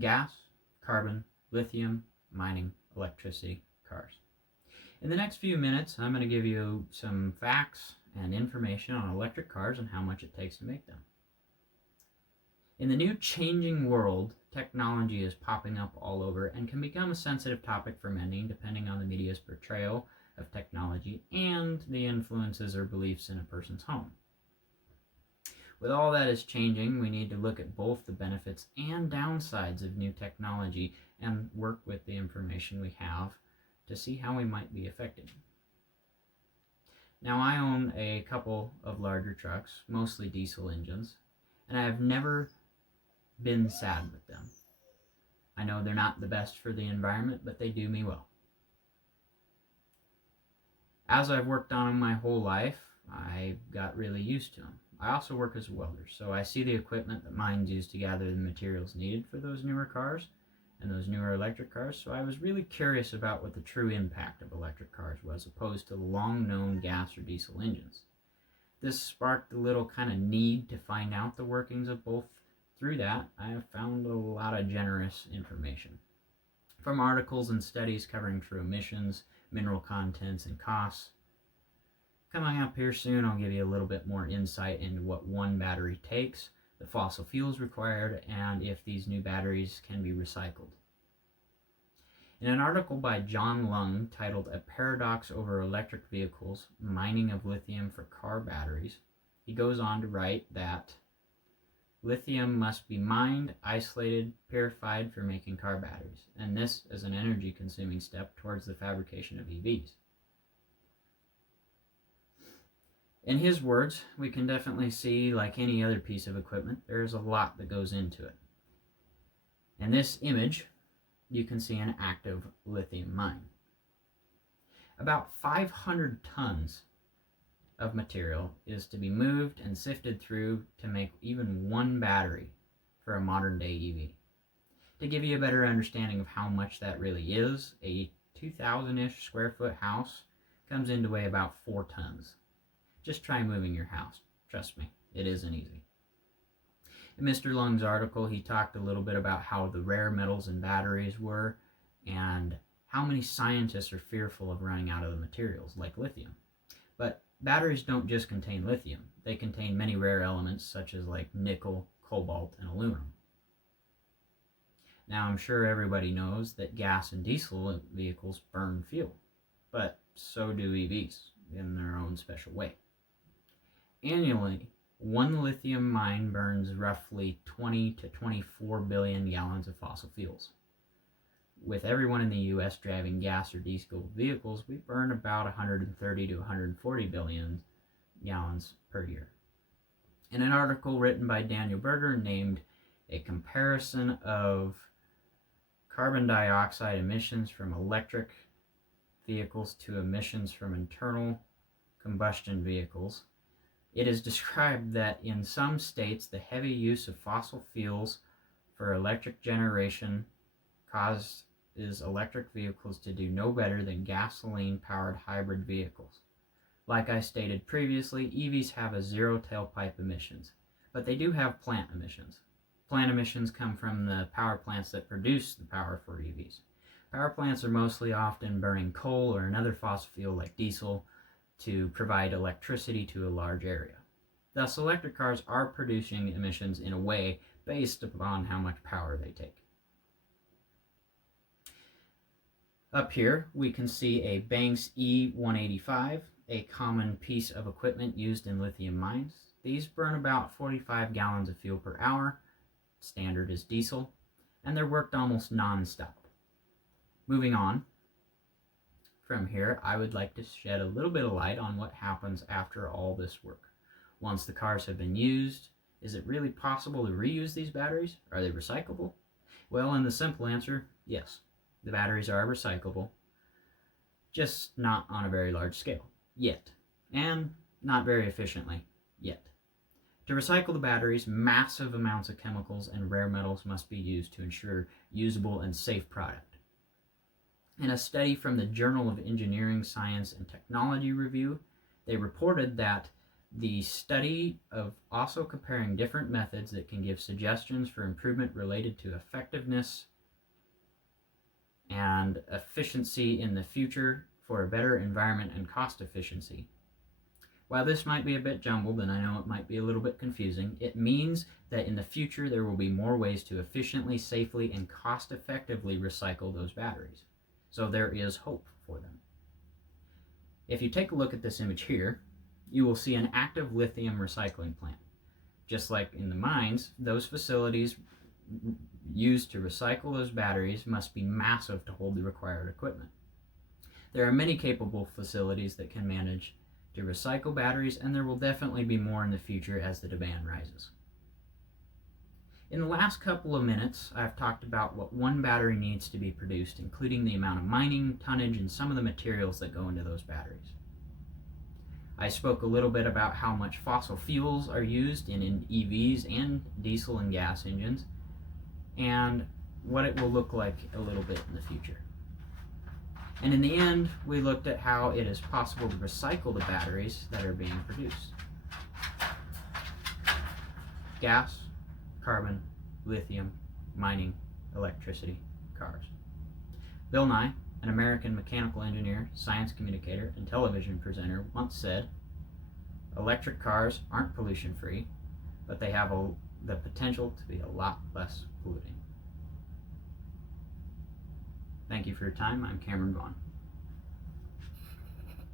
gas, carbon, lithium, mining, electricity, cars. In the next few minutes, I'm going to give you some facts and information on electric cars and how much it takes to make them. In the new changing world, technology is popping up all over and can become a sensitive topic for many, depending on the media's portrayal of technology and the influences or beliefs in a person's home. With all that is changing, we need to look at both the benefits and downsides of new technology and work with the information we have to see how we might be affected. Now, I own a couple of larger trucks, mostly diesel engines, and I have never been sad with them. I know they're not the best for the environment, but they do me well. As I've worked on them my whole life, I got really used to them. I also work as a welder, so I see the equipment that mines use to gather the materials needed for those newer cars and those newer electric cars, so I was really curious about what the true impact of electric cars was opposed to the long-known gas or diesel engines. This sparked a little kind of need to find out the workings of both. Through that, I have found a lot of generous information. From articles and studies covering true emissions, mineral contents, and costs. Coming up here soon, I'll give you a little bit more insight into what one battery takes, the fossil fuels required, and if these new batteries can be recycled. In an article by John Lung titled "A Paradox Over Electric Vehicles, Mining of Lithium for Car Batteries," he goes on to write that lithium must be mined, isolated, purified for making car batteries, and this is an energy-consuming step towards the fabrication of EVs. In his words, we can definitely see, like any other piece of equipment, there's a lot that goes into it. In this image, you can see an active lithium mine. About 500 tons of material is to be moved and sifted through to make even one battery for a modern day EV. To give you a better understanding of how much that really is, a 2,000-ish square foot house comes in to weigh about 4 tons. Just try moving your house. Trust me, it isn't easy. In Mr. Lung's article, he talked a little bit about how the rare metals in batteries were and how many scientists are fearful of running out of the materials, like lithium. But batteries don't just contain lithium. They contain many rare elements such as like nickel, cobalt, and aluminum. Now, I'm sure everybody knows that gas and diesel vehicles burn fuel, but so do EVs in their own special way. Annually, one lithium mine burns roughly 20 to 24 billion gallons of fossil fuels. With everyone in the U.S. driving gas or diesel vehicles, we burn about 130 to 140 billion gallons per year. In an article written by Daniel Berger named "A Comparison of Carbon Dioxide Emissions from Electric Vehicles to Emissions from Internal Combustion Vehicles," it is described that in some states the heavy use of fossil fuels for electric generation causes electric vehicles to do no better than gasoline-powered hybrid vehicles. Like I stated previously, EVs have a zero tailpipe emissions, but they do have plant emissions. Plant emissions come from the power plants that produce the power for EVs. Power plants are mostly often burning coal or another fossil fuel like diesel to provide electricity to a large area. Thus, electric cars are producing emissions in a way based upon how much power they take. Up here, we can see a Banks E185, a common piece of equipment used in lithium mines. These burn about 45 gallons of fuel per hour. Standard is diesel, and they're worked almost non-stop. Moving on from here, I would like to shed a little bit of light on what happens after all this work. Once the cars have been used, is it really possible to reuse these batteries? Are they recyclable? Well, in the simple answer, yes. The batteries are recyclable, just not on a very large scale, yet, and not very efficiently, yet. To recycle the batteries, massive amounts of chemicals and rare metals must be used to ensure usable and safe product. In a study from the Journal of Engineering, Science, and Technology Review, they reported that The study of also comparing different methods that can give suggestions for improvement related to effectiveness and efficiency in the future for a better environment and cost efficiency. While this might be a bit jumbled, and I know it might be a little bit confusing, it means that in the future there will be more ways to efficiently, safely, and cost effectively recycle those batteries. So there is hope for them. If you take a look at this image here, you will see an active lithium recycling plant. Just like in the mines, those facilities used to recycle those batteries must be massive to hold the required equipment. There are many capable facilities that can manage to recycle batteries, and there will definitely be more in the future as the demand rises. In the last couple of minutes, I've talked about what one battery needs to be produced, including the amount of mining, tonnage, and some of the materials that go into those batteries. I spoke a little bit about how much fossil fuels are used in EVs and diesel and gas engines, and what it will look like a little bit in the future. And in the end, we looked at how it is possible to recycle the batteries that are being produced. Gas, carbon, lithium, mining, electricity, cars. Bill Nye, an American mechanical engineer, science communicator, and television presenter, once said, "Electric cars aren't pollution-free, but they have the potential to be a lot less polluting." Thank you for your time. I'm Cameron Vaughn.